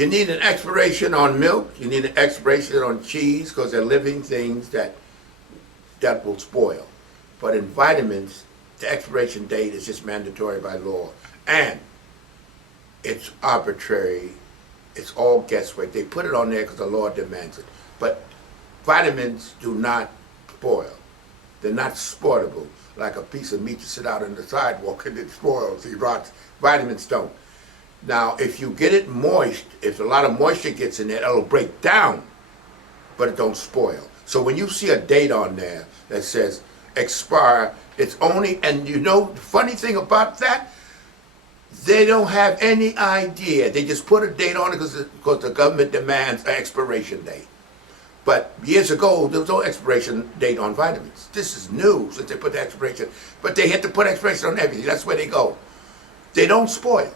You need an expiration on milk. You need an expiration on cheese because they're living things that will spoil. But in vitamins, the expiration date is just mandatory by law. And it's arbitrary. It's all guesswork. They put it on there because the law demands it. But vitamins do not spoil. They're not spoilable. Like a piece of meat you sit out on the sidewalk and it spoils, it rots. Vitamins don't. Now, if you get it moist, if a lot of moisture gets in there, it'll break down, but it don't spoil. So when you see a date on there that says expire, it's only, and you know the funny thing about that, they don't have any idea. They just put a date on it because the government demands an expiration date. But years ago, there was no expiration date on vitamins. This is new since they put the expiration. But they had to put expiration on everything. That's where they go. They don't spoil.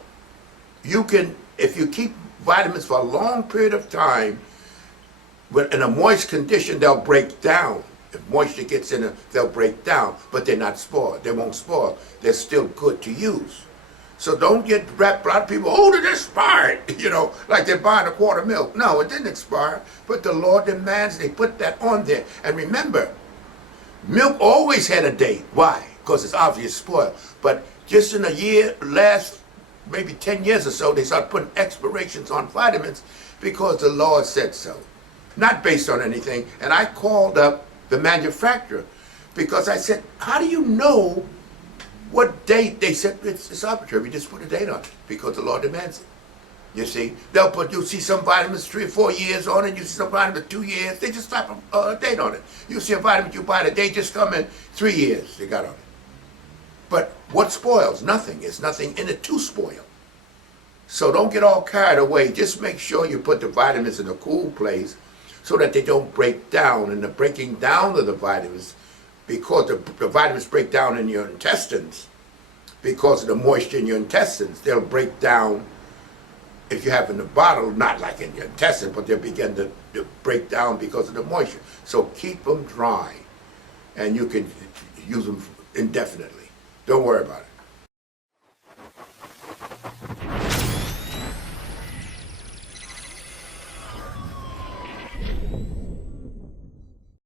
You can, if you keep vitamins for a long period of time, in a moist condition, they'll break down. If moisture gets in them, they'll break down. But they're not spoiled. They won't spoil. They're still good to use. So don't get wrapped. A lot of people, oh, it expired, like they're buying a quart of milk. No, it didn't expire, but the law demands they put that on there. And remember, milk always had a date. Why? Because it's obvious spoiled. But just in a year, last maybe 10 years or so, they started putting expirations on vitamins because the law said so. Not based on anything. And I called up the manufacturer because I said, how do you know what date? They said it's arbitrary. We just put a date on it because the law demands it. You see, you'll see some vitamins 3 or 4 years on it. You see some vitamins 2 years. They just slap a date on it. You see a vitamin you buy, the date just come in 3 years. They got on it. But what spoils? Nothing. There's nothing in it to spoil. So don't get all carried away. Just make sure you put the vitamins in a cool place so that they don't break down. And the breaking down of the vitamins, because the vitamins break down in your intestines, because of the moisture in your intestines, they'll break down if you have in the bottle, not like in your intestine, but they'll begin to break down because of the moisture. So keep them dry, and you can use them indefinitely. Don't worry about it.